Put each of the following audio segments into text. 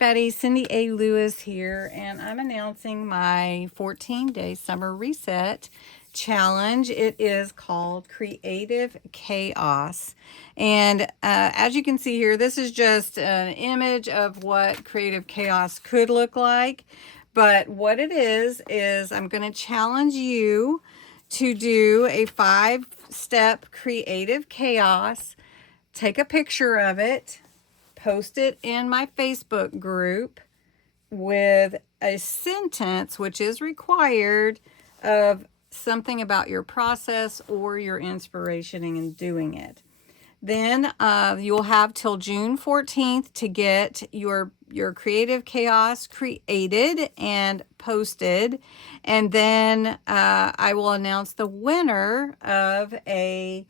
everybody, Cindy A. Lewis here, and I'm announcing my 14-day summer reset challenge. It is called Creative Chaos, and as you can see here, this is just an image of what Creative Chaos could look like, but what it is I'm going to challenge you to do a 5-step Creative Chaos. Take a picture of it, post it in my Facebook group with a sentence, which is required, of something about your process or your inspiration in doing it. Then you'll have till June 14th to get your Creative Chaos created and posted. And then I will announce the winner of a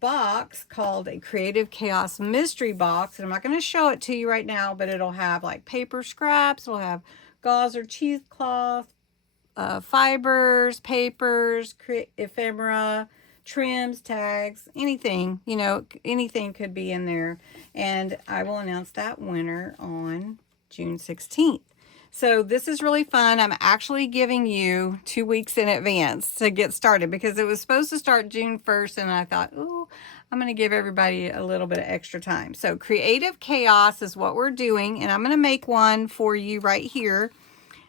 box called a Creative Chaos mystery box, and I'm not going to show it to you right now, but it'll have like paper scraps, it'll have gauze or cheesecloth, fibers, papers, ephemera, trims, tags, anything, you know, anything could be in there. And I will announce that winner on June 16th. So this is really fun. I'm actually giving you 2 weeks in advance to get started because it was supposed to start June 1st, and I thought, oh, I'm going to give everybody a little bit of extra time. So Creative Chaos is what we're doing, and I'm going to make one for you right here.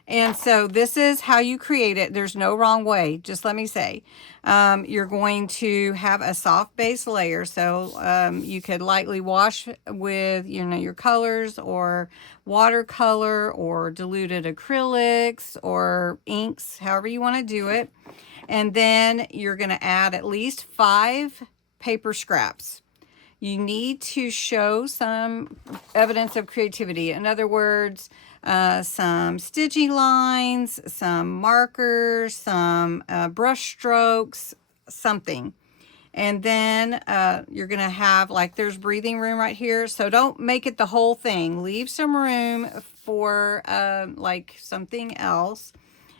And so this is how you create it. There's no wrong way, just let me say. You're going to have a soft base layer. So you could lightly wash with, you know, your colors or watercolor or diluted acrylics or inks, however you want to do it. And then you're going to add at least 5 paper scraps. You need to show some evidence of creativity. In other words, some stitchy lines, some markers, some brush strokes, something. And then you're going to have, like, there's breathing room right here. So don't make it the whole thing. Leave some room for like something else.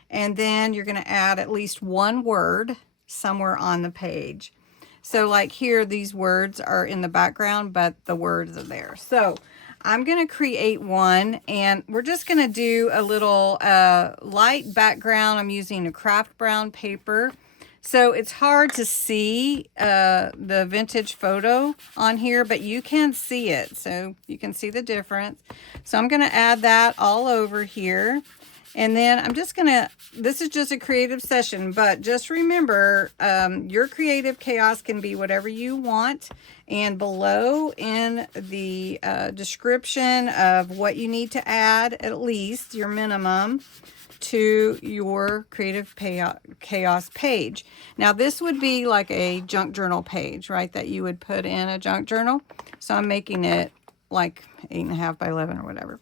And then you're going to add at least 1 word somewhere on the page. So like here, these words are in the background, but the words are there. So I'm going to create one, and we're just going to do a little light background. I'm using a craft brown paper. So it's hard to see the vintage photo on here, but you can see it. So you can see the difference. So I'm going to add that all over here. And then I'm just going to, this is just a creative session, but just remember, your Creative Chaos can be whatever you want. And below in the description of what you need to add, at least your minimum, to your Creative Chaos page. Now this would be like a junk journal page, right, that you would put in a junk journal. So I'm making it like 8.5 by 11 or whatever.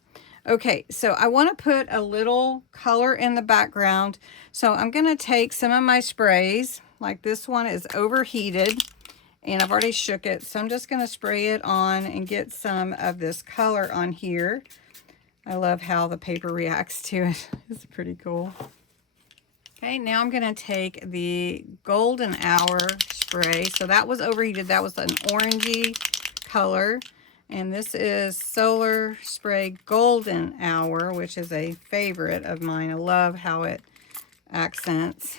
Okay, so I want to put a little color in the background. So I'm going to take some of my sprays, like this one is overheated, and I've already shook it. So I'm just going to spray it on and get some of this color on here. I love how the paper reacts to it. It's pretty cool. Okay, now I'm going to take the Golden Hour spray. So that was overheated. That was an orangey color. And this is Solar Spray Golden Hour, which is a favorite of mine. I love how it accents.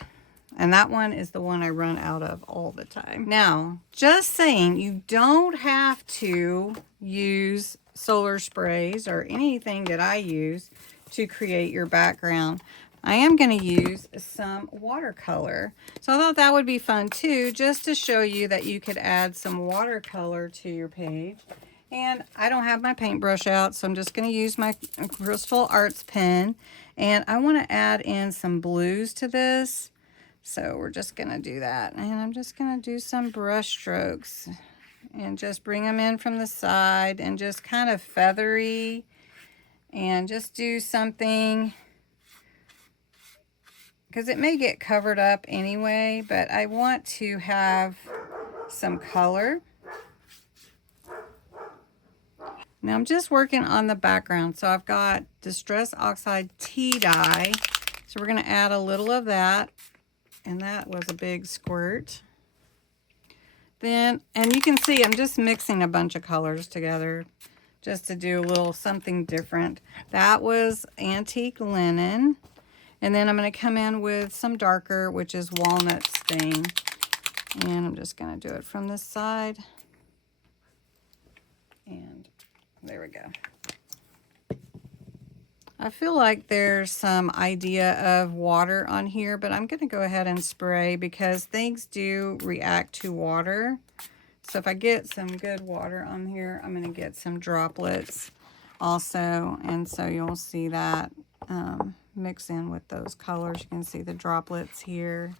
And that one is the one I run out of all the time. Now, just saying, you don't have to use solar sprays or anything that I use to create your background. I am going to use some watercolor. So I thought that would be fun too, just to show you that you could add some watercolor to your page. And I don't have my paintbrush out, so I'm just going to use my Crystal Arts pen. And I want to add in some blues to this. So we're just going to do that. And I'm just going to do some brush strokes. And just bring them in from the side and just kind of feathery. And just do something, because it may get covered up anyway, but I want to have some color. Now I'm just working on the background. So I've got Distress Oxide tea dye. So we're going to add a little of that. And that was a big squirt. Then, and you can see I'm just mixing a bunch of colors together. just to do a little something different. That was antique linen. And then I'm going to come in with some darker, which is walnut stain. And I'm just going to do it from this side. And there we go. I feel like there's some idea of water on here, but I'm going to go ahead and spray because things do react to water. So if I get some good water on here, I'm going to get some droplets also. And so you'll see that mix in with those colors. You can see the droplets here.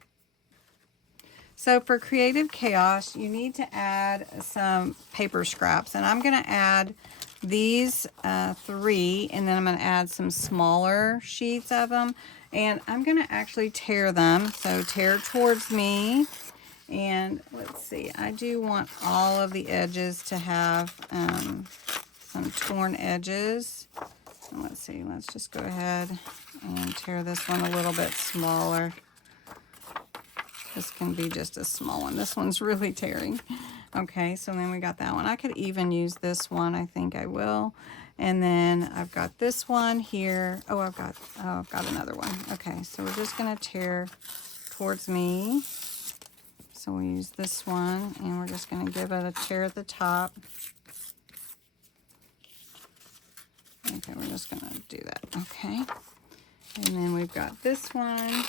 So for Creative Chaos, you need to add some paper scraps. And I'm going to add these 3, and then I'm going to add some smaller sheets of them. And I'm going to actually tear them. So tear towards me. And let's see, I do want all of the edges to have some torn edges. And let's see, let's just go ahead and tear this one a little bit smaller. This can be just a small one. This one's really tearing. Okay, so then we got that one. I could even use this one. I think I will. And then I've got this one here. Oh, I've got another one. Okay, so we're just gonna tear towards me. So we'll use this one, and we're just going to give it a tear at the top. Okay, we're just going to do that. Okay. And then we've got this one.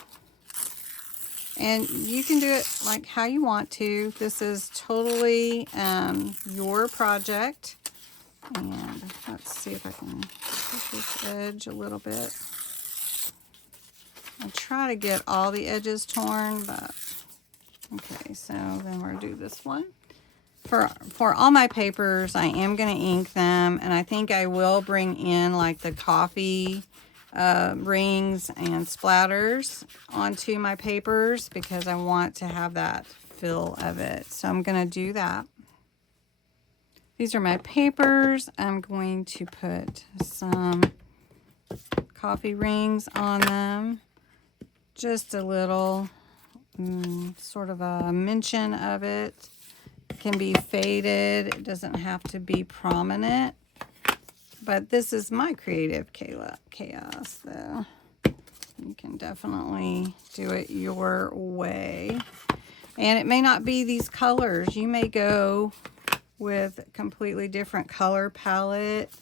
And you can do it like how you want to. This is totally your project. And let's see if I can push this edge a little bit. I try to get all the edges torn, but... Okay, so then we're going to do this one. For all my papers, I am going to ink them, and I think I will bring in like the coffee rings and splatters onto my papers because I want to have that feel of it. So I'm going to do that. These are my papers. I'm going to put some coffee rings on them. Just a little... sort of a mention of it. It can be faded. It doesn't have to be prominent. But this is my Creative Chaos, though. You can definitely do it your way. And it may not be these colors. You may go with a completely different color palette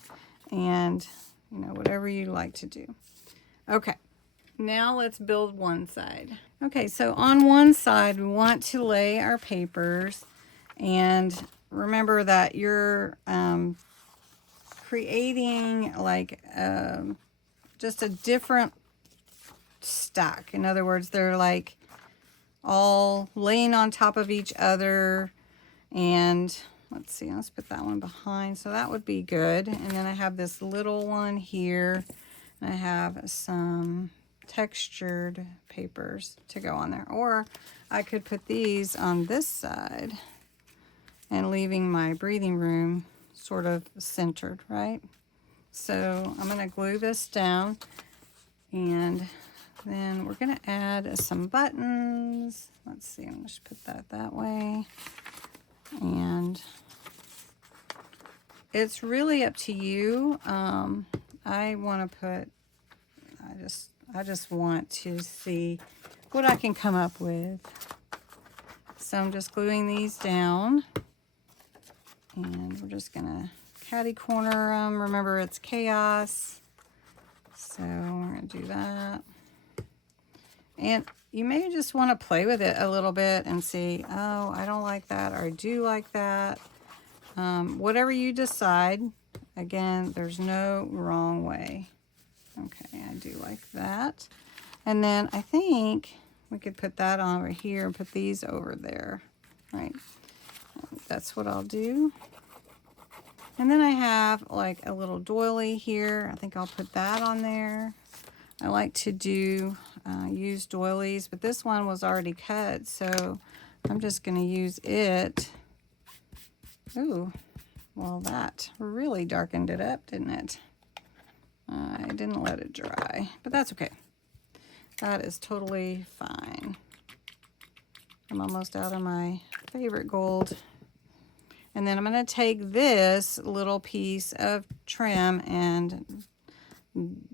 and, you know, whatever you like to do. Okay. Now let's build one side. Okay, so on one side, we want to lay our papers, and remember that you're creating like just a different stack. In other words, they're like all laying on top of each other, and let's see, let's put that one behind. So that would be good. And then I have this little one here. I have some textured papers to go on there, or I could put these on this side and leaving my breathing room sort of centered, right? So I'm going to glue this down, and then we're going to add some buttons. Let's see, I'm going to just put that way, and it's really up to you. I want to put, I just want to see what I can come up with. So I'm just gluing these down, and we're just gonna catty corner them. Remember, it's chaos, so we're gonna do that. And you may just want to play with it a little bit and see, oh, I don't like that, or I do like that. Whatever you decide. Again, there's no wrong way. Okay, I do like that. And then I think we could put that on over here and put these over there, right? That's what I'll do. And then I have like a little doily here. I think I'll put that on there. I like to do use doilies, but this one was already cut, so I'm just going to use it. Ooh, well, that really darkened it up, didn't it? I didn't let it dry, but that's okay. That is totally fine. I'm almost out of my favorite gold. And then I'm going to take this little piece of trim and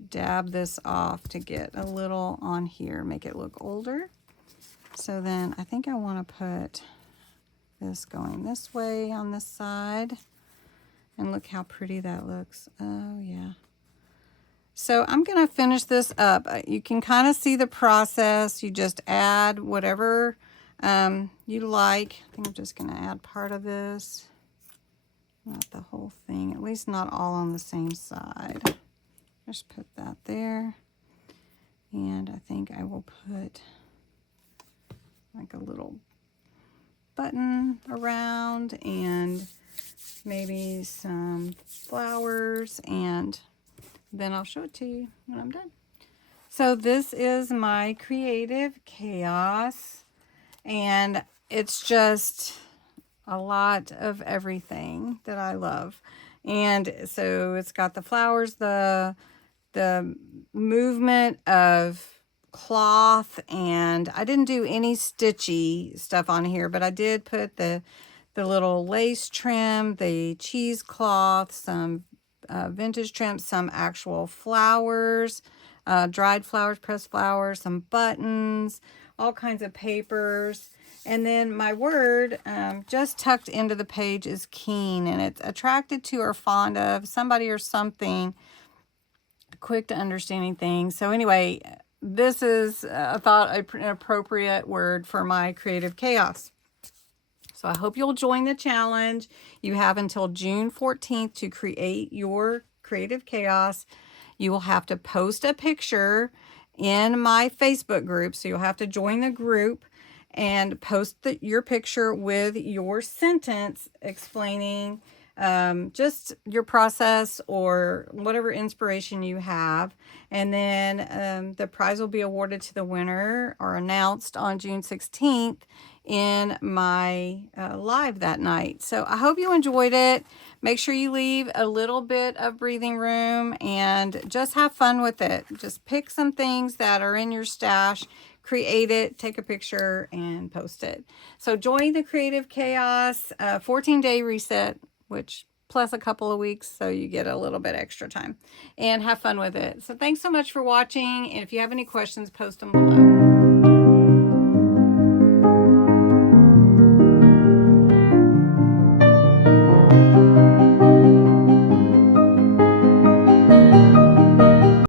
dab this off to get a little on here, make it look older. So then I think I want to put this going this way on this side. And look how pretty that looks. Oh, yeah. So I'm going to finish this up. You can kind of see the process. You just add whatever you like. I think I'm just going to add part of this. Not the whole thing. At least not all on the same side. Just put that there. And I think I will put like a little button around and maybe some flowers, and then I'll show it to you when I'm done. So this is my creative chaos, and it's just a lot of everything that I love. And so it's got the flowers, the movement of cloth, and I didn't do any stitchy stuff on here, but I did put the little lace trim, the cheesecloth, some vintage trim, some actual flowers, dried flowers, pressed flowers, some buttons, all kinds of papers. And then my word just tucked into the page is keen, and it's attracted to or fond of somebody or something, quick to understanding things. So anyway, this is, I thought, an appropriate word for my creative chaos. So I hope you'll join the challenge. You have until June 14th to create your creative chaos. You will have to post a picture in my Facebook group. So you'll have to join the group and post your picture with your sentence explaining just your process or whatever inspiration you have. And then the prize will be awarded to the winner or announced on June 16th in my live that night. So I hope you enjoyed it. Make sure you leave a little bit of breathing room and just have fun with it. Just pick some things that are in your stash, create it, take a picture, and post it. So join the Creative Chaos 14-day reset, which plus a couple of weeks, so you get a little bit extra time, and have fun with it. So thanks so much for watching. And if you have any questions, post them below.